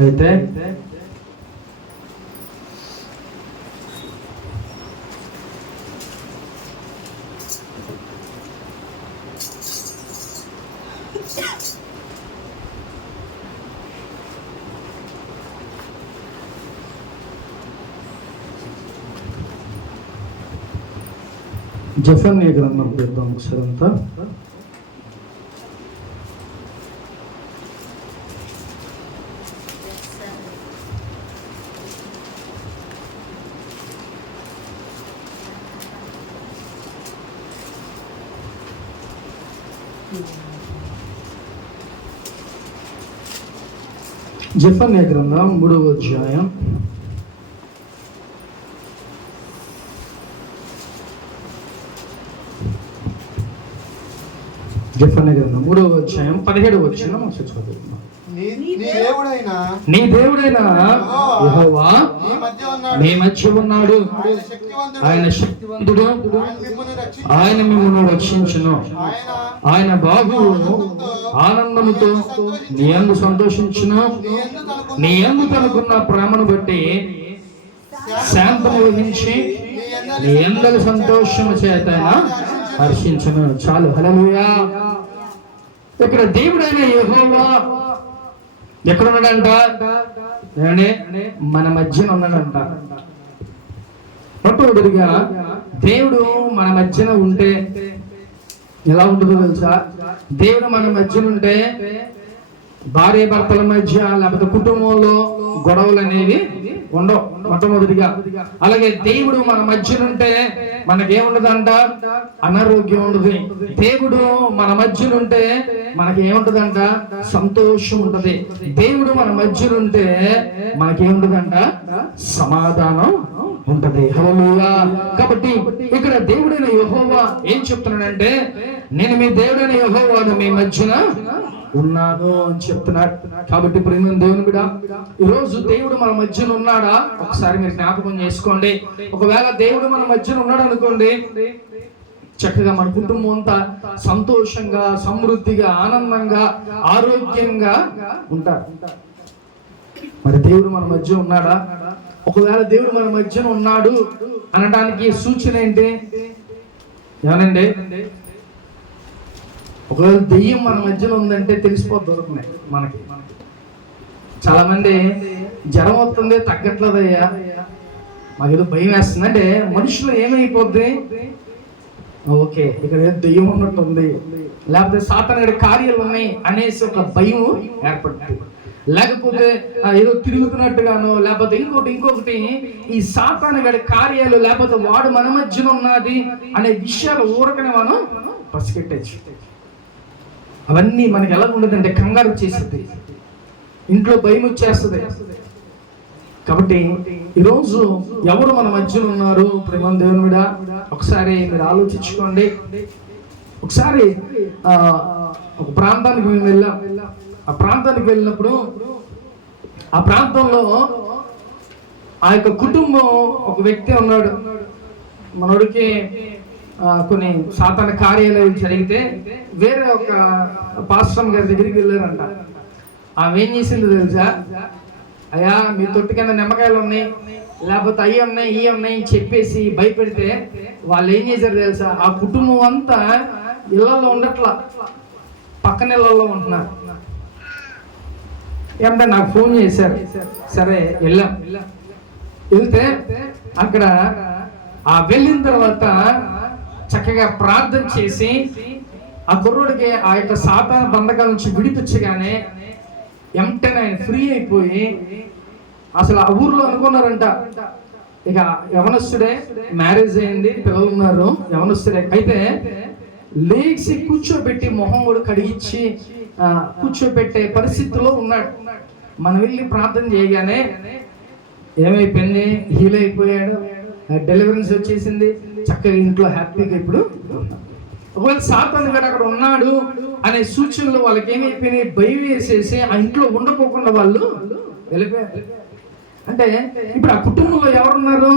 అయితే జఫన్య గ్రంథం తీద్దాం ఒకసారి అంతా జఫన్య గ్రంథం మూడవ అధ్యాయం. జఫన్య గ్రంథం మూడవ అధ్యాయం పదిహేడవ వచ్చిన చదువుతున్నాం నీ నీ దేవుడైన యెహోవా నీ మధ్య ఉన్నాడు. మీ మధ్య ఉన్నాడు. ఆయన శక్తివంతుడు. ఆయన మిమ్మల్ని రక్షించును. ఆయన బాబు ఆనందముతో నీ అందు సంతోషించును. నీ ఎందు తనకున్న ప్రేమను బట్టి శాంతము వహించి నీ ఎందరి సంతోషము చేత హర్షించును. చాలు. హల్లెలూయా. ఇక్కడ దేవుడైన యహోవా ఎక్కడ ఉన్నాడంట? మన మధ్యన ఉన్నాడంట. మొట్టమొదటిగా దేవుడు మన మధ్యన ఉంటే ఎలా ఉంటుందో తెలుసా? దేవుడు మన మధ్యన ఉంటే భార్య భర్తల మధ్య లేకపోతే కుటుంబంలో గొడవలు అనేవి ఉండవు మొట్టమొదటిగా. అలాగే దేవుడు మన మధ్య ఉంటే మనకేముండదంట అనారోగ్యం ఉండదు దేవుడు మన మధ్య ఉంటే మనకి ఏముంటదంట? సంతోషం ఉంటది. దేవుడు మన మధ్య ఉంటే మనకేముండదంట సమాధానం ఉంటది. హల్లెలూయా. కాబట్టి ఇక్కడ దేవుడైన యహోవా ఏం చెప్తున్నాడంటే నేను మీ దేవుడైన యహోవాను మీ మధ్యన ఉన్నాను అని చెప్తున్నాడు కాబట్టి ప్రేమ దేవుని బిడ ఈ రోజు దేవుడు మన మధ్యన ఉన్నాడా? ఒకసారి మీరు జ్ఞాపకం చేసుకోండి. ఒకవేళ దేవుడు మన మధ్యన ఉన్నాడు అనుకోండి చక్కగా మన కుటుంబం అంతా సంతోషంగా సమృద్ధిగా ఆనందంగా ఆరోగ్యంగా ఉంటారు. మరి దేవుడు మన మధ్య ఉన్నాడా? ఒకవేళ దేవుడు మన మధ్యన ఉన్నాడు అనడానికి సూచన ఏంటి? ఏమనండి? ఒకవేళ దెయ్యం మన మధ్యలో ఉందంటే తెలిసిపోద్ది దొరుకున్నాయి మనకి. చాలా మంది జ్వరం వస్తుంది తగ్గట్లేదయ్యా. మాకు ఏదో భయం వేస్తుంది. అంటే మనుషులు ఏమైపోద్ది? ఓకే ఇక్కడ ఏదో దెయ్యం ఉన్నట్టు ఉంది. లేకపోతే సాతనుడి కార్యాలు ఉన్నాయి అనేసి ఒక భయం ఏర్పడుతుంది. లేకపోతే ఏదో తిరుగుతున్నట్టుగాను లేకపోతే ఇంకోటి ఇంకొకటి ఈ సాతానగడి కార్యాలు లేకపోతే వాడు మన మధ్యన ఉన్నది అనే విషయాలు ఊరకనే మనం పసిగట్టచ్చు అవన్నీ మనకి ఎలా ఉండదంటే కంగారు చేస్తుంది ఇంట్లో భయం వచ్చేస్తుంది. కాబట్టి ఈరోజు ఎవరు మన మధ్యలో ఉన్నారు? ప్రేమ దేవునివిడ ఒకసారి మీరు ఆలోచించుకోండి. ఒకసారి ఒక ప్రాంతానికి మేము వెళ్ళాం. ఆ ప్రాంతానికి వెళ్ళినప్పుడు ఆ ప్రాంతంలో ఆ యొక్క కుటుంబం ఒక వ్యక్తి ఉన్నాడు. మనోడికి కొన్ని సాతాన కార్యాలయం జరిగితే వేరే ఒక పాశ్రం గారి దగ్గరికి వెళ్ళారంట. ఆమె ఏం చేసింది తెలుసా? అయ్యా మీ తొట్టి కింద నిమ్మకాయలు ఉన్నాయి లేకపోతే అయ్యి ఉన్నాయి ఇవి ఉన్నాయి అని చెప్పేసి భయపెడితే వాళ్ళు ఏం చేశారు తెలుసా? ఆ కుటుంబం అంతా ఇళ్ళలో ఉండట్లా. పక్కన ఇళ్ళలో ఉంటున్నారు. ఏమంటే నాకు ఫోన్ చేశారు. సరే వెళ్ళాం. వెళ్తే అక్కడ ఆ వెళ్ళిన తర్వాత చక్కగా ప్రార్థన చేసి ఆ కుర్రుడికి ఆ యొక్క సాతాన బంధకాల నుంచి విడిపించగానే వెంటనే ఆయన ఫ్రీ అయిపోయి అసలు ఆ ఊర్లో అనుకున్నారంట. ఇక యవనస్తుడే మ్యారేజ్ అయింది పిల్లలు ఉన్నారు యవనస్తుడే. అయితే లేచి కూర్చోబెట్టి మొహం కూడా కడిగించి కూర్చోబెట్టే పరిస్థితిలో ఉన్నాడు. మనం వెళ్ళి ప్రార్థన చేయగానే ఏమైపోయింది? హీల్ అయిపోయాడు. డెలివరెన్స్ వచ్చేసింది. చక్కగా ఇంట్లో హ్యాపీగా ఇప్పుడు ఒకవేళ సాతాను గారు అక్కడ ఉన్నాడు అనే సూచనలు వాళ్ళకి ఏమైపోయినాయి భయం వేసేసి ఆ ఇంట్లో ఉండకోకుండా వాళ్ళు వెళ్ళిపోయారు. అంటే ఇప్పుడు ఆ కుటుంబంలో ఎవరున్నారు?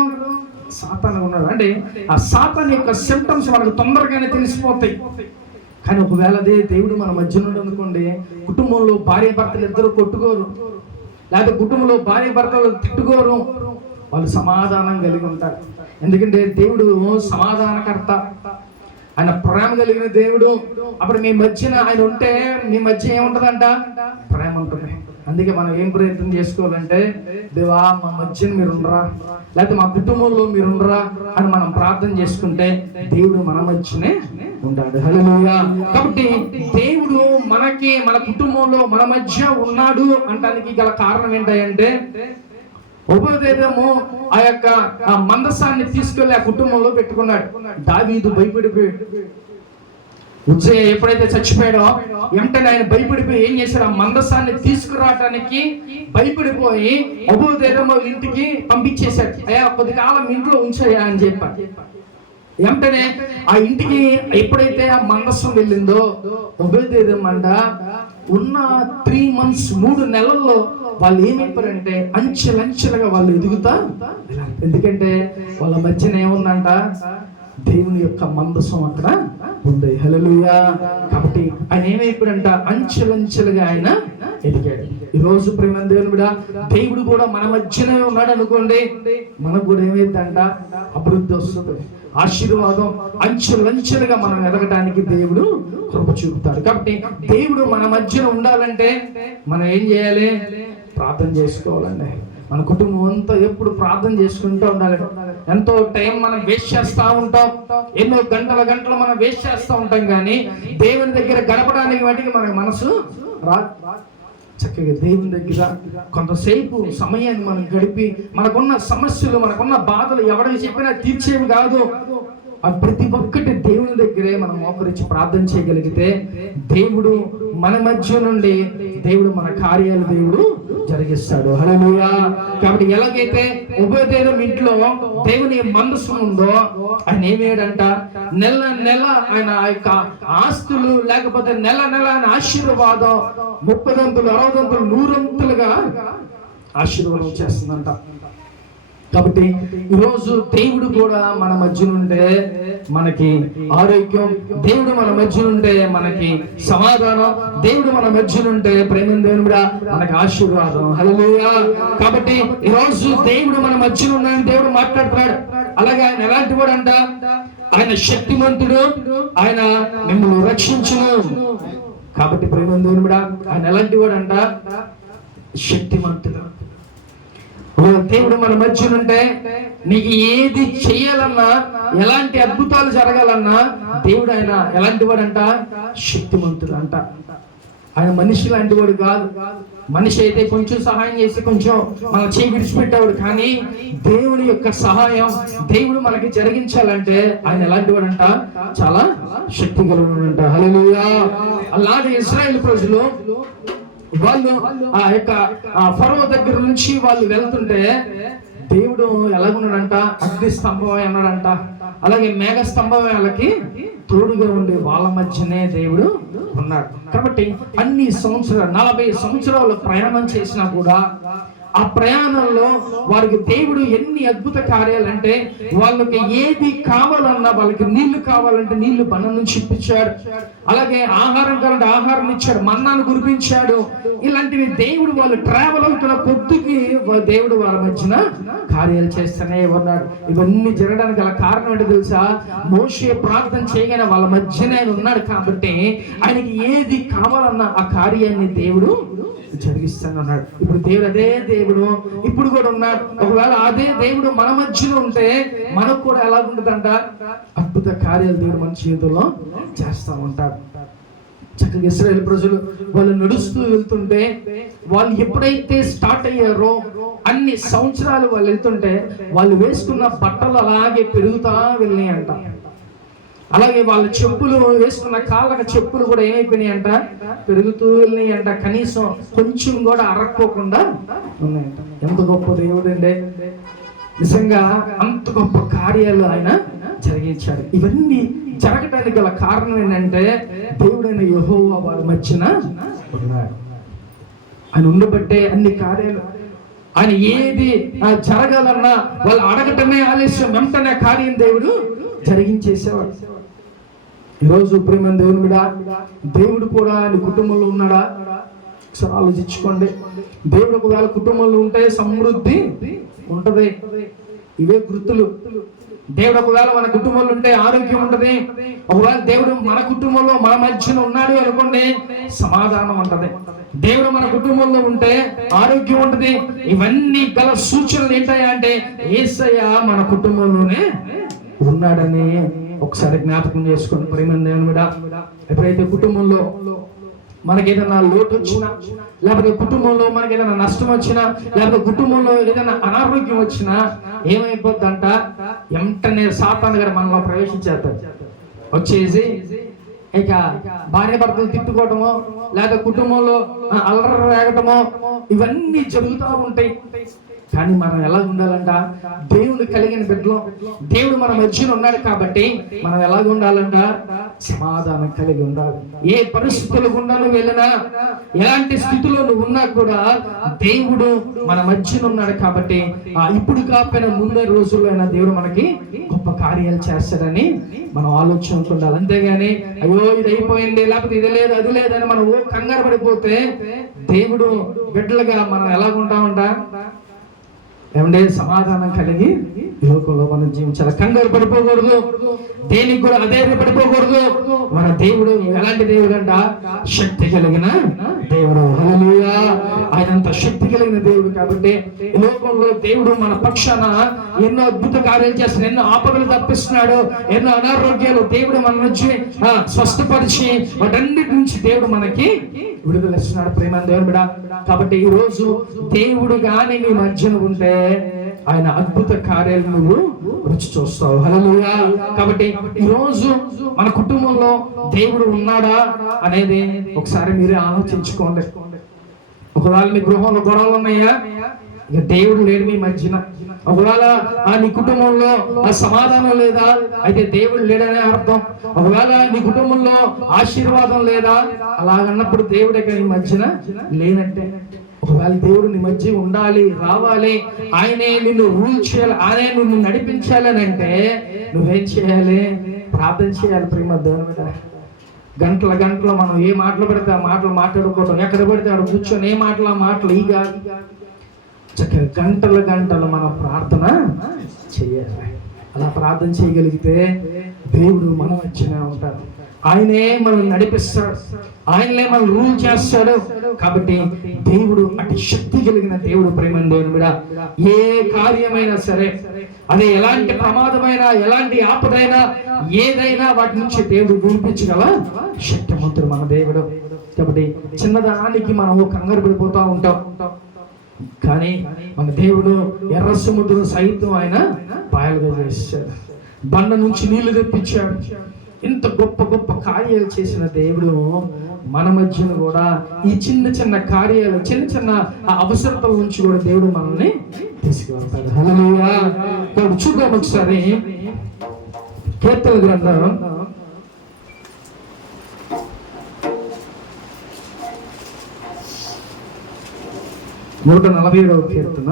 సాతాను ఉన్నాడు అంటే ఆ సాతాన్ యొక్క సిమ్టమ్స్ మనకు తొందరగానే తెలిసిపోతాయి. కానీ ఒకవేళ అదే దేవుడు మన మధ్య నుండి అనుకోండి కుటుంబంలో భార్య భర్తలు ఇద్దరు కొట్టుకోరు. లేకపోతే కుటుంబంలో భార్య భర్తలు తిట్టుకోరు. వాళ్ళు సమాధానం కలిగి ఉంటారు. ఎందుకంటే దేవుడు సమాధానకర్త. ఆయన ప్రేమ కలిగిన దేవుడు. అప్పుడు మీ మధ్యన ఆయన ఉంటే మీ మధ్య ఏముంటదంట? ప్రేమ ఉంటుంది. అందుకే మనం ఏం ప్రయత్నం చేసుకోవాలంటే దేవా మా మధ్యన మీరు ఉండరా లేకపోతే మా కుటుంబంలో మీరు ఉండరా అని మనం ప్రార్థన చేసుకుంటే దేవుడు మన మధ్యనే ఉంటాడు హలోయా కాబట్టి దేవుడు మనకి మన కుటుంబంలో మన మధ్య ఉన్నాడు అంటానికి గల కారణం ఏంటంటే ఉపదేశము ఆ యొక్క ఆ మందసాన్ని తీసుకెళ్ళి ఆ కుటుంబంలో పెట్టుకున్నాడు. దావీదు భయపడిపోయాడు. ఉజ్జయ ఎప్పుడైతే చచ్చిపోయాడో వెంటనే ఆయన భయపడిపోయి ఏం చేశారు ఆ మందసాన్ని తీసుకురావటానికి భయపడిపోయి ఉపదేశము ఇంటికి పంపించేశాడు. అయ్యా కొద్ది కాలం ఇంట్లో ఉంచాయా అని చెప్పాడు. వెంటనే ఆ ఇంటికి ఎప్పుడైతే ఆ మందస్సు వెళ్ళిందో ఉపదేశం అంట ఉన్న త్రీ మంత్స్ మూడు నెలల్లో వాళ్ళు ఏమైపోయారంటే అంచెలంచెలుగా వాళ్ళు ఎదుగుతా ఎందుకంటే వాళ్ళ మధ్యన ఏముందంట? దేవుని యొక్క మందసం అక్కడ ఉంది హలలుయా కాబట్టి ఆయన ఏమైపోయాడంట? అంచెలంచెలుగా ఆయన ఎదిగాడు. ఈ రోజు ప్రేమ దేవుడు దేవుడు కూడా మన మధ్యనే ఉన్నాడు అనుకోండి. మనకు కూడా ఏమైందంట అభివృద్ధి వస్తుంది. ఆశీర్వాదం అంచెలంచెలుగా మనం ఎదగటానికి దేవుడు కృప చూపుతాడు. కాబట్టి దేవుడు మన మధ్యన ఉండాలంటే మనం ఏం చేయాలి? ప్రార్థన చేసుకోవాలండి. మన కుటుంబం అంతా ఎప్పుడు ప్రార్థన చేసుకుంటూ ఉండాలి. ఎంతో టైం మనం వేస్ట్ చేస్తూ ఉంటాం. ఎన్నో గంటల గంటలు మనం వేస్ట్ చేస్తూ ఉంటాం కానీ దేవుని దగ్గర గడపడానికి వాటికి మన మనసు రా చక్కగా దేవుని దగ్గర కొంతసేపు సమయాన్ని మనం గడిపి మనకున్న సమస్యలు మనకున్న బాధలు ఎవడని చెప్పినా తీర్చేవి కాదు. ఆ ప్రతి ఒక్కటి దేవుని దగ్గరే మనం మోకరించి ప్రార్థన చేయగలిగితే దేవుడు మన మధ్య నుండి దేవుడు మన కార్యాలు దేవుడు జరిగిస్తాడు. హలోయా కాబట్టి ఎలాగైతే ఉభయదేవం ఇంట్లో దేవుని మనసు ఉందో ఆయన ఏమేడంట నెల నెల ఆయన ఆ యొక్క ఆస్తులు లేకపోతే నెల నెల ఆయన ఆశీర్వాదం ముప్పదంతులు అరవదంతులు నూరంతులుగా ఆశీర్వాదం చేస్తుందంట. కాబట్టి ఈరోజు దేవుడు కూడా మన మధ్య నుండే మనకి ఆరోగ్యం దేవుడు మన మధ్య నుండే మనకి సమాధానం దేవుడు మన మధ్య నుండే ప్రేమ దేవుడా మనకి ఆశీర్వాదం. హలోయా కాబట్టి ఈరోజు దేవుడు మన మధ్య ఉన్నాడని దేవుడు మాట్లాడుతున్నాడు. అలాగే ఆయన ఎలాంటి వాడు అంట ఆయన శక్తిమంతుడు ఆయన మిమ్మల్ని రక్షించును. కాబట్టి ప్రేమ దేవుడా ఆయన ఎలాంటి వాడు అంట శక్తిమంతుడు. దేవుడు మన మధ్య ఉంటే నీకు ఏది చేయాలన్నా ఎలాంటి అద్భుతాలు జరగాలన్నా దేవుడు ఆయన ఎలాంటి వాడు అంట శక్తిమంతుడు అంట ఆయన మనిషి లాంటి వాడు కాదు. మనిషి అయితే కొంచెం సహాయం చేసి కొంచెం మన చేయి విడిచిపెట్టేవాడు. కానీ దేవుని యొక్క సహాయం దేవుడు మనకి జరిగించాలంటే ఆయన ఎలాంటి వాడంట? చాలా శక్తి కలిగినంట హల్లెలూయా. అలాగే ఇస్రాయేల్ ప్రజలు వాళ్ళు ఆ యొక్క ఆ ఫరో దగ్గర నుంచి వాళ్ళు వెళ్తుంటే దేవుడు ఎలాగున్నాడంట? అగ్ని స్తంభం అన్నాడంట. అలాగే మేఘ స్తంభం వాళ్ళకి తోడుగా ఉండే వాళ్ళ మధ్యనే దేవుడు ఉన్నాడు కాబట్టి అన్ని సంవత్సరాలు నలభై సంవత్సరాలు ప్రయాణం చేసినా కూడా ఆ ప్రయాణంలో వారికి దేవుడు ఎన్ని అద్భుత కార్యాలంటే వాళ్ళకి ఏది కావాలన్నా వాళ్ళకి నీళ్ళు కావాలంటే నీళ్ళు బన నుంచి ఇప్పించాడు. అలాగే ఆహారం కావాలంటే ఆహారం ఇచ్చాడు మన్నాను కురిపించాడు. ఇలాంటివి దేవుడు వాళ్ళు ట్రావెల్ అవుతున్న కొద్దికి దేవుడు వాళ్ళ మధ్యన కార్యాలు చేస్తూనే ఉన్నాడు. ఇవన్నీ జరగడానికి గల కారణం ఏంటో తెలుసా? మోషే ప్రార్థన చేయగానే వాళ్ళ మధ్యనే ఆయన ఉన్నాడు కాబట్టి ఆయనకి ఏది కావాలన్నా ఆ కార్యాన్ని దేవుడు జరిగిస్తాను అన్నాడు. ఇప్పుడు దేవుడు అదే దేవుడు ఇప్పుడు కూడా ఉన్నాడు. ఒకవేళ అదే దేవుడు మన మధ్యలో ఉంటే మనకు కూడా ఎలా ఉంటుందంట అద్భుత కార్యాలు దేవుడు మన జీవితంలో చేస్తూ ఉంటాడు. చక్కగా ఇస్రాయేల్ ప్రజలు వాళ్ళు నడుస్తూ వెళ్తుంటే వాళ్ళు ఎప్పుడైతే స్టార్ట్ అయ్యారో అన్ని సంవత్సరాలు వాళ్ళు వెళ్తుంటే వాళ్ళు వేసుకున్న బట్టలు అలాగే పెరుగుతా వెళ్ళినాయి అంట అలాగే వాళ్ళ చెప్పులు వేసుకున్న కాళ్ళకి చెప్పులు కూడా ఏమైపోయినాయంట? పెరుగుతూ వెళ్ళినాయంట. కనీసం కొంచెం కూడా అరక్కోకుండా ఉన్నాయంట. ఎంత గొప్ప దేవుడు అండి. నిజంగా అంత గొప్ప కార్యాలు ఆయన జరిగించాడు. ఇవన్నీ జరగడానికి గల కారణం ఏంటంటే దేవుడైన యహోవా వాళ్ళ మధ్యన ఉన్నాడు. ఆయన ఉండబట్టే అన్ని కార్యాలు ఆయన ఏది జరగాలన్నా వాళ్ళు అడగటమే ఆలస్యం. వెంటనే కార్యం దేవుడు జరిగించేసేవాడు. ఈరోజు ప్రేమ దేవుని మీద దేవుడు కూడా నీ కుటుంబంలో ఉన్నాడా? ఒకసారి ఆలోచించుకోండి. దేవుడు ఒకవేళ కుటుంబంలో ఉంటే సమృద్ధి ఉంటది. ఇవే గుర్తులు. దేవుడు ఒకవేళ మన కుటుంబంలో ఉంటే ఆరోగ్యం ఉంటది. ఒకవేళ దేవుడు మన కుటుంబంలో మన మధ్యన ఉన్నాడు అనుకోండి సమాధానం ఉంటది. దేవుడు మన కుటుంబంలో ఉంటే ఆరోగ్యం ఉంటది. ఇవన్నీ గల సూచనలు ఏంటయ్యా అంటే ఏసయ్య మన కుటుంబంలోనే ఉన్నాడని ఒకసారి జ్ఞాపకం చేసుకుని ప్రేమ కూడా ఎప్పుడైతే కుటుంబంలో మనకి ఏదైనా లోటు వచ్చినా లేకపోతే కుటుంబంలో మనకి ఏదైనా నష్టం వచ్చినా లేకపోతే కుటుంబంలో ఏదైనా అనారోగ్యం వచ్చినా ఏమైపోద్దంట? వెంటనే సాతాన్ గారు మనలో ప్రవేశించేస్తారు వచ్చేసి ఇక భార్య భర్తలు తిట్టుకోవటమో లేకపోతే కుటుంబంలో ఆ, రేగటమో ఇవన్నీ జరుగుతూ ఉంటాయి. కానీ మనం ఎలా ఉండాలంట? దేవుడు కలిగిన బిడ్డలో. దేవుడు మన మధ్యన ఉన్నాడు కాబట్టి మనం ఎలాగ ఉండాలంట? సమాధానం కలిగి ఉండాలి. ఏ పరిస్థితులు గుండా నువ్వు వెళ్ళినా ఎలాంటి స్థితిలో నువ్వు ఉన్నా కూడా దేవుడు మన మధ్యన ఉన్నాడు కాబట్టి ఆ ఇప్పుడు కాకపోయినా ముందే రోజుల్లో అయినా దేవుడు మనకి గొప్ప కార్యాలు చేస్తాడని మనం ఆలోచన ఉండాలి. అంతేగాని అయ్యో ఇది అయిపోయింది లేకపోతే ఇది లేదు అది లేదని మనం ఓ కంగారు పడిపోతే దేవుడు బిడ్డలుగా మనం ఎలా ఏమంటే సమాధానం కలిగి లోకంలో మనం జీవించాలి. కంగారు పడిపోకూడదు. దేనికి కూడా అధైర్య పడిపోకూడదు. మన దేవుడు ఎలాంటి దేవుడు అంట? శక్తి కలిగిన దేవుడు. ఆయనంత అంత శక్తి కలిగిన దేవుడు కాబట్టి లోకంలో దేవుడు మన పక్షాన ఎన్నో అద్భుత కార్యాలు చేస్తున్నాడు ఎన్నో ఆపదలు తప్పిస్తున్నాడు ఎన్నో అనారోగ్యాలు దేవుడు మన నుంచి స్వస్థపరిచి వాటన్నిటి నుంచి దేవుడు మనకి విడుదల ఇస్తున్నాడు ప్రేమ దేవుడు కాబట్టి ఈ రోజు దేవుడు గాని నీ మధ్యన ఉంటే ఆయన అద్భుత కార్యాలు రుచి చూస్తావు. హల్లెలూయా. కాబట్టి ఈ రోజు మన కుటుంబంలో దేవుడు ఉన్నాడా అనేది ఒకసారి మీరే ఆలోచించుకోండి. ఒకవేళ మీ గృహంలో గొడవలు ఉన్నాయా? ఇక దేవుడు లేడు మీ మధ్యన. ఒకవేళ ఆ నీ కుటుంబంలో ఆ సమాధానం లేదా? అయితే దేవుడు లేడనే అర్థం. ఒకవేళ నీ కుటుంబంలో ఆశీర్వాదం లేదా? అలాగన్నప్పుడు దేవుడే కానీ మధ్యన లేనట్టే. ఒకవేళ దేవుడు నీ మధ్య ఉండాలి రావాలి ఆయనే నిన్ను రూల్ చేయాలి ఆయనే నిన్ను నడిపించాలని అంటే నువ్వేం చేయాలి? ప్రార్థన చేయాలి ప్రేమ దేవుని మీద. గంటల గంటలు మనం ఏ మాటలు పెడితే ఆ మాటలు మాట్లాడుకోవటం ఎక్కడ పెడితే అక్కడ కూర్చొని ఏ మాటలు ఆ మాటలు ఈ కాదు. చక్కగా గంటల గంటలు మనం ప్రార్థన చేయాలి. అలా ప్రార్థన చేయగలిగితే దేవుడు మన మధ్యనే ఉంటారు ఆయనే మనం నడిపిస్తాడు. ఆయనలే మనం రూల్ చేస్తాడు. కాబట్టి దేవుడు అటు శక్తి కలిగిన దేవుడు ప్రేమ దేవుని కూడా ఏ కార్యమైనా సరే అదే ఎలాంటి ప్రమాదమైనా ఎలాంటి ఆపదైనా ఏదైనా వాటి నుంచి దేవుడు విడిపించగల శక్తిమంతుడు మన దేవుడు. కాబట్టి చిన్నదానికి మనం కంగారు పడిపోతూ ఉంటాం. కానీ మన దేవుడు ఎర్ర సముద్రం సైతం ఆయన పాయలుగా చేశాడు బండ నుంచి నీళ్ళు తెప్పించాడు. ఇంత గొప్ప గొప్ప కార్యాలు చేసిన దేవుడు మన మధ్యన కూడా ఈ చిన్న చిన్న కార్యాలు చిన్న చిన్న అవసరతల నుంచి కూడా దేవుడు మనల్ని తీసుకువెళ్తాడు. హల్లెలూయా. చూద్దాం ఒకసారి. కీర్తన గ్రంథం. నూట నలభై ఏడవ కీర్తన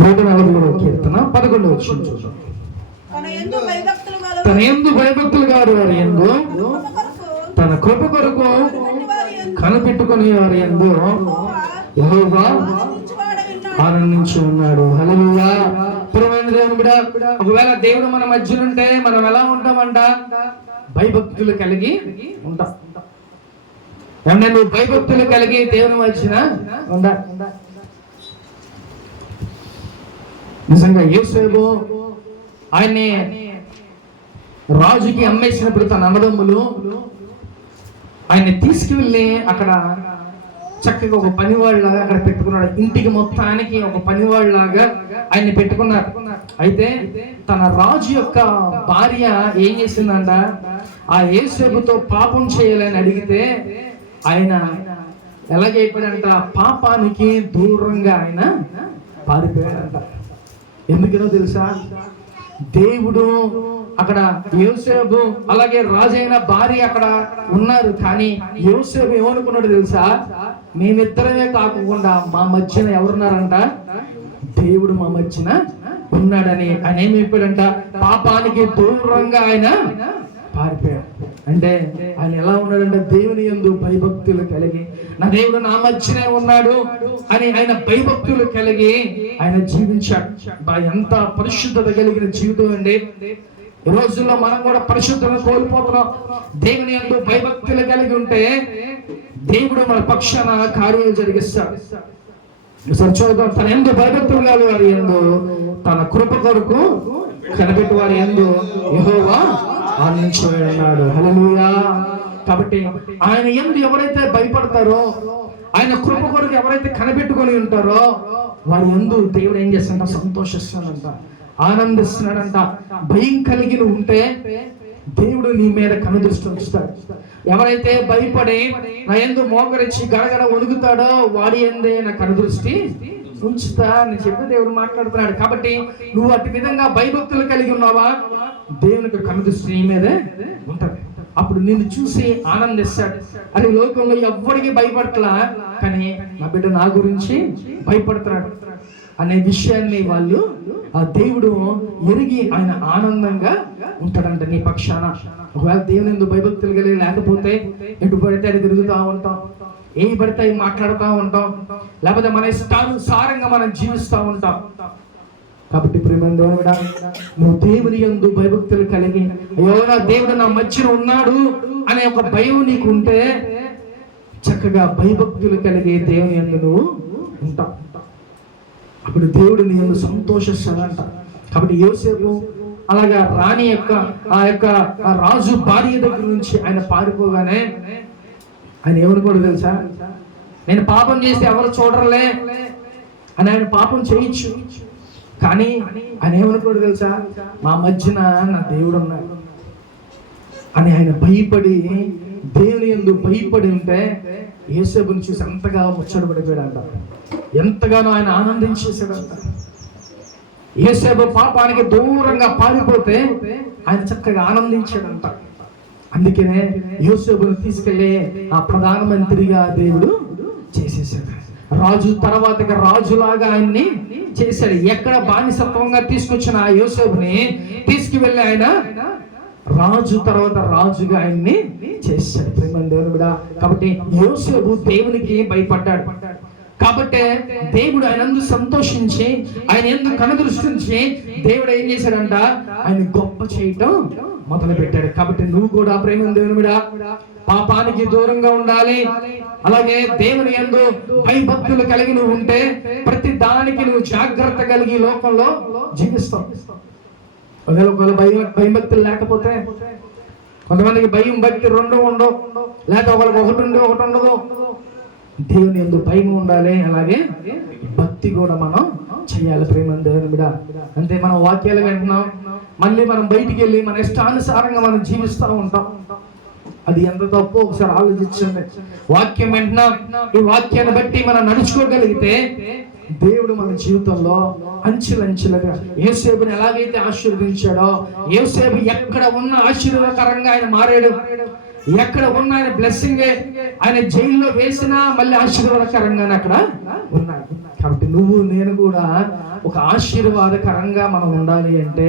నూట నలభై ఏడవ కీర్తన తన ఎందు భయభక్తులు గారు వారి ఎందు తన కృప కొరకు కనిపెట్టుకుని వారి ఎందు యెహోవా. ఆనందించి ఉన్నాడు. ప్రియమైన దేవుని ఒకవేళ దేవుడు మన మధ్యన ఉంటే మనం ఎలా ఉంటామంట? భయభక్తులు కలిగి ఉంటాం. ఏమన్నా నువ్వు భయభక్తులు కలిగి దేవుని మధ్యన నిజంగా యేసేపు ఆయన్ని రాజుకి అమ్మేసినప్పుడు తన అన్నదమ్ములు ఆయన్ని తీసుకువెళ్ళి అక్కడ చక్కగా ఒక పనివాళ్ళలాగా అక్కడ పెట్టుకున్నాడు. ఇంటికి మొత్తానికి ఒక పనివాళ్ళలాగా ఆయన్ని పెట్టుకున్నారు. అయితే తన రాజు యొక్క భార్య ఏం చేసిందంట? ఆ యేసేపుతో పాపం చేయాలని అడిగితే ఆయన ఎలాగైపోయాడంట? పాపానికి దూరంగా ఆయన పారిపోయాడంట. ఎందుకనో తెలుసా? దేవుడు అక్కడ యోసేపు అలాగే రాజైన భార్య అక్కడ ఉన్నారు. కానీ యోసేపు ఏమనుకున్నాడు తెలుసా? మేమిద్దరమే కాకుండా మా మధ్యన ఎవరున్నారంట? దేవుడు మా మధ్యన ఉన్నాడని ఆయన ఏమి చెప్పాడంట? పాపానికి దూరంగా ఆయన పారిపోయాడు. అంటే ఆయన ఎలా ఉన్నాడంటే దేవుని యందు భయభక్తులు కలిగి నా దేవుడు నా మధ్యనే ఉన్నాడు అని ఆయన భయభక్తులు కలిగి ఆయన జీవించాడు. ఎంత పరిశుద్ధత కలిగిన జీవితం అండి. ఈ రోజుల్లో మనం కూడా పరిశుద్ధతను కోల్పోతున్నాం. దేవుని యందు భయభక్తులు కలిగి ఉంటే దేవుడు మన పక్షాన కార్యాలు జరిగిస్తాడు ఒకసారి చూద్దాం తన ఎందు భయభక్తులు కాదు వారి ఎందు తన కృప కొరకు కనిపెట్టి వారి ఎందు యహోవా ఆనందించాడు హలలుయా కాబట్టి ఆయన ఎందు ఎవరైతే భయపడతారో ఆయన కృప కొరకు ఎవరైతే కనిపెట్టుకొని ఉంటారో వారి ఎందు దేవుడు ఏం చేస్తాడంట? సంతోషిస్తాడంట. ఆనందిస్తున్నాడంట. భయం కలిగి ఉంటే దేవుడు నీ మీద కనుదృష్టి ఉంచుతాడు. ఎవరైతే భయపడి నా ఎందు మోకరించి గడగడ వణుకుతాడో వాడి ఎందే నా కనుదృష్టి ఉంచుతా అని చెప్పి దేవుడు మాట్లాడుతున్నాడు. కాబట్టి నువ్వు అటు విధంగా భయభక్తులు కలిగి ఉన్నావా? దేవునికి కనుదృష్టి నీ మీదే ఉంటుంది. అప్పుడు నిన్ను చూసి ఆనందిస్తాడు అని లోకంలో ఎవ్వడికి భయపడతలా కానీ నా బిడ్డ నా గురించి భయపడుతున్నాడు. అనే విషయాన్ని వాళ్ళు ఆ దేవుడు ఎరిగి ఆయన ఆనందంగా ఉంటాడంట నీ పక్షాన. ఒకవేళ దేవుని ఎందుకు భయభక్తులు కలిగి లేకపోతే ఎటు పడితే అది తిరుగుతూ ఉంటాం. ఏ పడితే అవి మాట్లాడుతూ ఉంటాం. లేకపోతే మన ఇష్టానుసారంగా మనం జీవిస్తూ ఉంటాం. కాబట్టి ప్రేమ దేవుడా నువ్వు దేవుని యందు భయభక్తులు కలిగి అయ్యో నా దేవుడు నా మధ్యన ఉన్నాడు అనే ఒక భయం నీకు ఉంటే చక్కగా భయభక్తులు కలిగే దేవుని యందు నువ్వు ఉంటావు అప్పుడు దేవుడు నీ సంతోషిస్తాడంట. కాబట్టి యోసేపు అలాగా రాణి యొక్క ఆ యొక్క ఆ రాజు భార్య దగ్గర నుంచి ఆయన పారిపోగానే ఆయన ఏమనుకోడు తెలుసా? నేను పాపం చేస్తే ఎవరు చూడరులే అని ఆయన పాపం చేయొచ్చు. కానీ ఆయన ఏమనుకోడు తెలుసా? మా మధ్యన నా దేవుడు ఉన్నాడు అని ఆయన భయపడి దేవుని ఎందు భయపడి ఉంటే యేసేపుని చూసి ఎంతగా ముచ్చటపడిపోయాడంట ఎంతగానో ఆయన ఆనందించేసాడంట ఏసేపు పాపానికి దూరంగా పారిపోతే ఆయన చక్కగా ఆనందించాడంట. అందుకనే యోసేపుని తీసుకెళ్ళి ఆ ప్రధానమంత్రిగా దేవుడు చేసేసాడు రాజు తర్వాతగా రాజులాగా ఆయన్ని చేశాడు. ఎక్కడ బానిసత్వంగా తీసుకొచ్చిన ఆ యోసేపుని తీసుకువెళ్ళి ఆయన రాజు తర్వాత రాజుగా ఆయన్ని చేశాడు. ప్రేమ దేవుని కూడా కాబట్టి యోసేపు దేవునికి భయపడ్డాడు. కాబట్టి దేవుడు ఆయన సంతోషించి ఆయన ఎందుకు కనుదృష్టించి దేవుడు ఏం చేశాడంట? ఆయన గొప్ప చేయటం మొదలు పెట్టాడు కాబట్టి నువ్వు కూడా ప్రేమ దేవుని కూడా పాపానికి దూరంగా ఉండాలి. అలాగే దేవుని ఎందు భయభక్తులు కలిగి నువ్వు ఉంటే ప్రతి దానికి నువ్వు జాగ్రత్త కలిగి లోకంలో జీవిస్తావు. ఒకవేళ ఒకవేళ భయం భయభక్తులు లేకపోతే కొంతమందికి భయం భక్తి రెండు ఉండవు. లేకపోతే ఒకరికి ఒకటి ఉండి ఒకటి ఉండదు. దేవుని ఎందు భయం ఉండాలి. అలాగే భక్తి కూడా మనం చేయాలి. ప్రేమ దేవుని బిడ. అంతే మనం వాక్యాలు వింటున్నాం. మళ్ళీ మనం బయటికి వెళ్ళి మన ఇష్టానుసారంగా మనం జీవిస్తూ ఉంటాం. అది ఎంత తప్పో ఒకసారి ఆలోచించండి. వాక్యం వింటున్నాం ఈ వాక్యాన్ని బట్టి మనం నడుచుకోగలిగితే దేవుడు మన జీవితంలో అంచెలంచెలుగా ఏసేపుని ఎలాగైతే ఆశీర్వదించాడో ఏసేపు ఎక్కడ ఉన్న ఆశీర్వాదకరంగా ఆయన మారాడు. ఎక్కడ ఉన్న ఆయన బ్లెస్సింగ్ ఆయన జైల్లో వేసినా మళ్ళీ ఆశీర్వాదకరంగానే అక్కడ ఉన్నాడు. కాబట్టి నువ్వు నేను కూడా ఒక ఆశీర్వాదకరంగా మనం ఉండాలి అంటే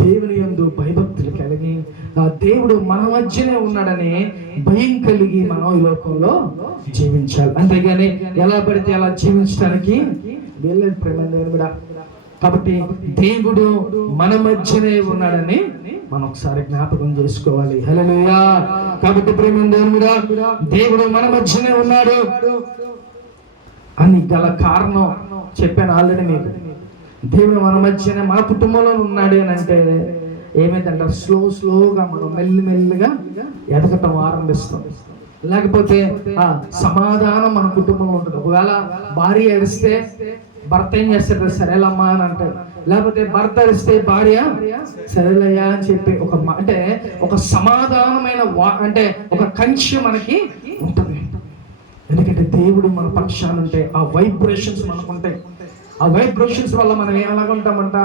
దేవుని యందు భయభక్తులు కలిగి దేవుడు మన మధ్యనే ఉన్నాడని భయం కలిగి మనం ఈ లోకంలో జీవించాలి. అంతేగాని ఎలా పడితే అలా జీవించడానికి వీల్లేదు ప్రేమ కూడా. కాబట్టి దేవుడు మన మధ్యనే ఉన్నాడని మనం ఒకసారి జ్ఞాపకం చేసుకోవాలి. హల్లెలూయా. కాబట్టి ప్రేమ కూడా. దేవుడు మన మధ్యనే ఉన్నాడు అని గల కారణం చెప్పాను ఆల్రెడీ మీకు. దేవుడు మన మధ్యనే మన కుటుంబంలో ఉన్నాడు అని అంటే ఏమైందంటే స్లో స్లోగా మనం మెల్లిమెల్లిగా ఎదగటం ఆరంభిస్తాం. లేకపోతే సమాధానం మన కుటుంబంలో ఉంటుంది. ఒకవేళ భార్య ఏడిస్తే భర్త ఏం చేస్తాడు? సరేలమ్మా అని అంటాడు. లేకపోతే భర్త అరిస్తే భార్య సరేలయ్యా అని చెప్పి ఒక అంటే ఒక సమాధానమైన వా అంటే ఒక కంచె మనకి ఉంటుంది. ఎందుకంటే దేవుడు మన పక్షాలు ఉంటే ఆ వైబ్రేషన్స్ మనకు ఉంటాయి. ఆ వైబ్రేషన్స్ వల్ల మనం ఎలాగుంటామంట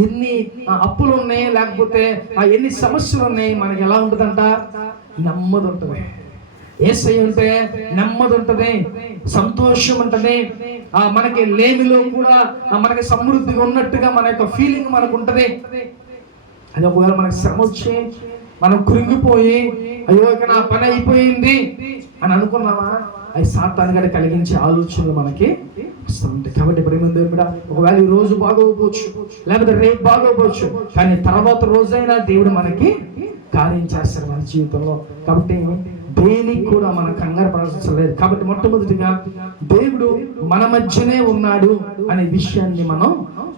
ఎన్ని ఆ, అప్పులు ఉన్నాయి లేకపోతే ఆ ఎన్ని సమస్యలు ఉన్నాయి మనకి ఎలా ఉంటుందంట? నెమ్మది ఉంటుంది ఏసై ఉంటే నెమ్మది ఉంటుంది సంతోషం ఉంటుంది ఆ మనకి లేమిలో కూడా మనకి సమృద్ధిగా ఉన్నట్టుగా మన యొక్క ఫీలింగ్ మనకు ఉంటుంది అది ఒకవేళ మనకి శ్రమ వచ్చి మనం కృంగిపోయి అయ్యో ఇక నా పని అయిపోయింది అని అనుకున్నామా అవి సాతాను గడ కలిగించే ఆలోచనలు మనకి వస్తూ ఉంటాయి. కాబట్టి ప్రేమ దేవుడా ఒకవేళ ఈ రోజు బాగోకపోవచ్చు లేకపోతే రేపు బాగోకపోవచ్చు కానీ తర్వాత రోజైనా దేవుడు మనకి కార్యం చేస్తారు మన జీవితంలో. కాబట్టి దేనికి కూడా మనం కంగారు పడాల్సిన లేదు. కాబట్టి మొట్టమొదటిగా దేవుడు మన మధ్యనే ఉన్నాడు అనే విషయాన్ని మనం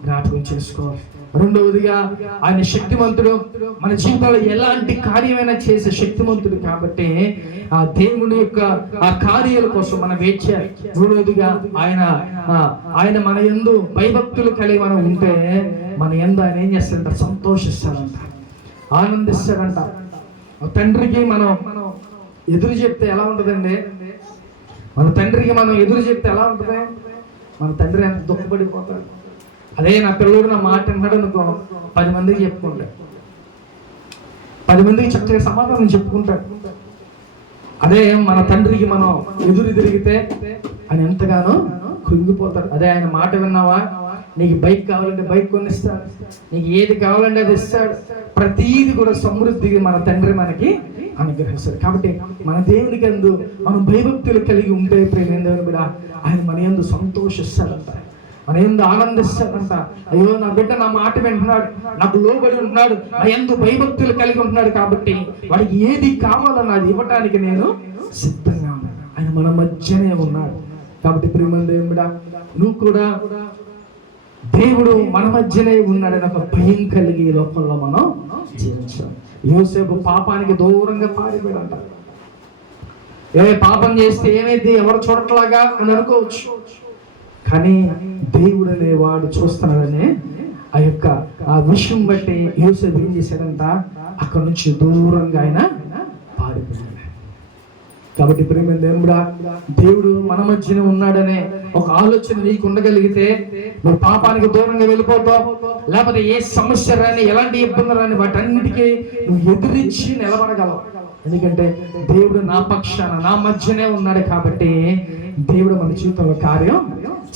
జ్ఞాపకం చేసుకోవాలి. రెండవదిగా ఆయన శక్తివంతుడు మన జీవితంలో ఎలాంటి కార్యమైనా చేసే శక్తివంతుడు కాబట్టి ఆ దేవుని యొక్క ఆ కార్యాల కోసం మనం వేచే మూడవదిగా ఆయన ఆయన మన ఎందు భయభక్తులు కలిగి మనం ఉంటే మన ఎందు ఆయన ఏం చేస్తాడంట? సంతోషిస్తాడంట. ఆనందిస్తాడంట. తండ్రికి మనం ఎదురు చెప్తే ఎలా ఉంటుందండి? మన తండ్రికి మనం ఎదురు చెప్తే ఎలా ఉంటుంది? మన తండ్రి ఎంత దుఃఖపడిపోతాడు. అదే నా పిల్లడు నా మాట విన్నాడు అనుకో పది మందికి చెప్పుకుంటాడు పది మందికి చక్కగా సమాధానం చెప్పుకుంటాడు అదే మన తండ్రికి మనం ఎదురు తిరిగితే ఆయన ఎంతగానో కృంగిపోతాడు. అదే ఆయన మాట విన్నావా? నీకు బైక్ కావాలంటే బైక్ కొనిస్తాడు. నీకు ఏది కావాలంటే అది ఇస్తాడు. ప్రతీది కూడా సమృద్ధిగా మన తండ్రి మనకి అనుగ్రహిస్తాడు. కాబట్టి మన దేవునికి అందు మనం భయభక్తులు కలిగి ఉంటే ప్రేమ కూడా ఆయన మన ఎందు సంతోషిస్తాడంట. మన ఎందు ఆనందిస్తాడంట అయ్యో నా బిడ్డ నా మాట వింటున్నాడు నాకు లోబడి ఉంటున్నాడు నా ఎందు భయభక్తులు కలిగి ఉంటున్నాడు కాబట్టి వాడికి ఏది కావాలన్నా అది ఇవ్వటానికి నేను సిద్ధంగా ఉన్నాను. ఆయన మన మధ్యనే ఉన్నాడు. కాబట్టి ప్రియమైన నువ్వు కూడా దేవుడు మన మధ్యనే ఉన్నాడని ఒక భయం కలిగి లోపంలో లోకంలో మనం జీవించాలి. యోసేపు పాపానికి దూరంగా పారిపోయాడంట. ఏ పాపం చేస్తే ఏమైంది ఎవరు చూడట్లాగా అని అనుకోవచ్చు. కానీ దేవుడు అనేవాడు చూస్తున్నాడనే ఆ యొక్క ఆ విషయం బట్టి యోసేపు ఏం చేశాడంట? అక్కడ నుంచి దూరంగా ఆయన పారిపోయాడు. కాబట్టి ప్రేమ దేవుడా దేవుడు మన మధ్యన ఉన్నాడనే ఒక ఆలోచన నీకు ఉండగలిగితే నువ్వు పాపానికి దూరంగా వెళ్ళిపోతావు. లేకపోతే ఏ సమస్య రాని ఎలాంటి ఇబ్బంది రాని వాటన్నిటికీ నువ్వు ఎదురించి నిలబడగలవు. ఎందుకంటే దేవుడు నా పక్షాన నా మధ్యనే ఉన్నాడు కాబట్టి దేవుడు మన జీవితంలో కార్యం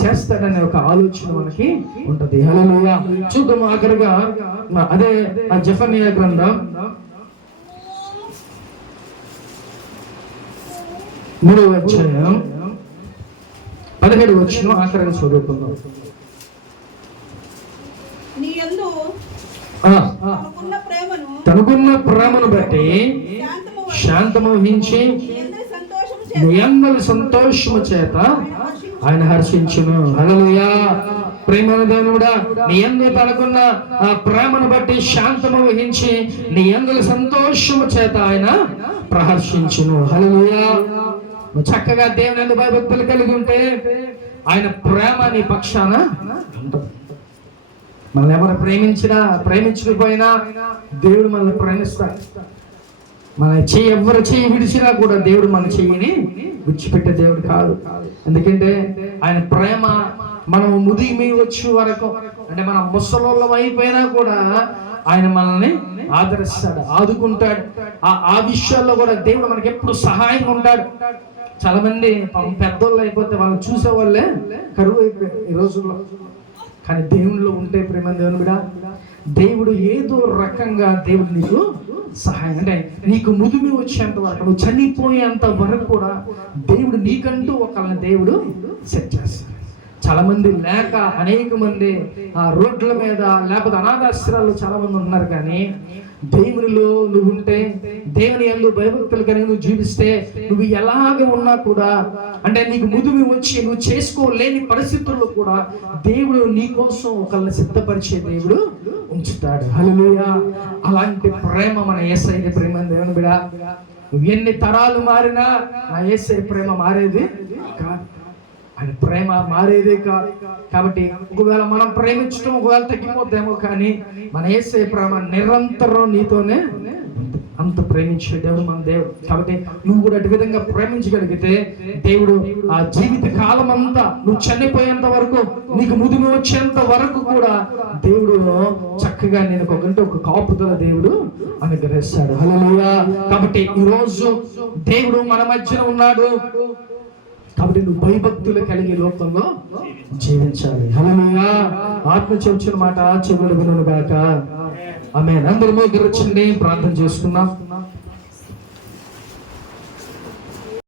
చేస్తాడనే ఒక ఆలోచన మనకి ఉంటది. హల్లెలూయా చూద్దాం ఆఖరిగా. అదే ఆ జఫన్యా గ్రంథం. మూడవ అధ్యాయం. పదిహేడు వచ్చిన ఆఖరిని చదువుకుందాం. తనకున్న ప్రేమను బట్టి శాంతము వలన శాంతము వహించి నీ అందరి సంతోషము మీ చేత అందరి సంతోషము చేత ఆయన హర్షించును. అలలుయా ప్రేమ దేవుడా నీ ఎందు తనకున్న ఆ ప్రేమను బట్టి శాంతము వహించి నీ అందరి సంతోషము చేత ఆయన ప్రహర్షించును. హలలుయా నువ్వు చక్కగా దేవుని ఎందు భయభక్తులు కలిగి ఉంటే ఆయన ప్రేమ నీ పక్షాన ఉంటుంది మనల్ని ఎవరు ప్రేమించినా ప్రేమించకపోయినా దేవుడు మనల్ని ప్రేమిస్తాడు. మన చెయ్యి ఎవరు చెయ్యి విడిచినా కూడా దేవుడు మన చెయ్యిని విడిచిపెట్టే దేవుడు కాదు. ఎందుకంటే ఆయన ప్రేమ మనం ముదిమి వచ్చే వరకు అంటే మన ముసలోళ్ళం అయిపోయినా కూడా ఆయన మనల్ని ఆదరిస్తాడు ఆదుకుంటాడు. ఆ ఆ విషయాల్లో కూడా దేవుడు మనకి ఎప్పుడు సహాయంగా ఉంటాడు చాలా మంది పెద్దోళ్ళు అయిపోతే వాళ్ళు చూసేవాళ్ళే కరువు అయిపోయారు ఈ రోజుల్లో. కానీ దేవుళ్ళు ఉంటే ప్రేమ దేవుని కూడా దేవుడు ఏదో రకంగా దేవుడు నీకు సహాయం అంటే నీకు ముదిమి వచ్చేంత వరకు నువ్వు చనిపోయేంత వరకు కూడా దేవుడు నీకంటూ ఒక దేవుడు సెట్ చేస్తాడు. చాలా మంది లేక అనేక మంది ఆ రోడ్ల మీద లేకపోతే అనాథాశ్రాలు చాలా మంది ఉన్నారు కానీ దేవునిలో నువ్వు ఉంటే దేవుని ఎందు భయభక్తులు కలిగి నువ్వు జీవిస్తే నువ్వు ఎలాగ ఉన్నా కూడా అంటే నీకు ముదుమి వచ్చి నువ్వు చేసుకోలేని పరిస్థితుల్లో కూడా దేవుడు నీ కోసం ఒకళ్ళని సిద్ధపరిచే దేవుడు ఉంచుతాడు. హలోయా అలాంటి ప్రేమ మన ఏసై ప్రేమ దేవుని బిడ. నువ్వు ఎన్ని తరాలు మారినా నా ఏసై ప్రేమ మారేది కాదు. ఆయన ప్రేమ మారేదే కాదు. కాబట్టి ఒకవేళ మనం ప్రేమించడం ఒకవేళ తగ్గిపోద్దేమో కానీ మన ఏసే ప్రేమ నిరంతరం నీతోనే అంత ప్రేమించే దేవుడు మన దేవుడు. కాబట్టి నువ్వు కూడా అటు విధంగా ప్రేమించగలిగితే దేవుడు ఆ జీవిత కాలం అంతా నువ్వు చనిపోయేంత వరకు నీకు ముదిమి వచ్చేంత వరకు కూడా దేవుడు చక్కగా నేను ఒక గంట ఒక కాపుదల దేవుడు అనుగ్రహిస్తాడు. హల్లెలూయా. కాబట్టి ఈ రోజు దేవుడు మన మధ్యన ఉన్నాడు. కాబట్టి నువ్వు భయభక్తులు కలిగే లోకంలో జీవించాలి. హల్లెలూయా. ఆత్మ చెబుతున్న మాట చెవులు వినుగాక ఆమె అందరూ మోకరించండి ప్రార్థన చేసుకుందాం.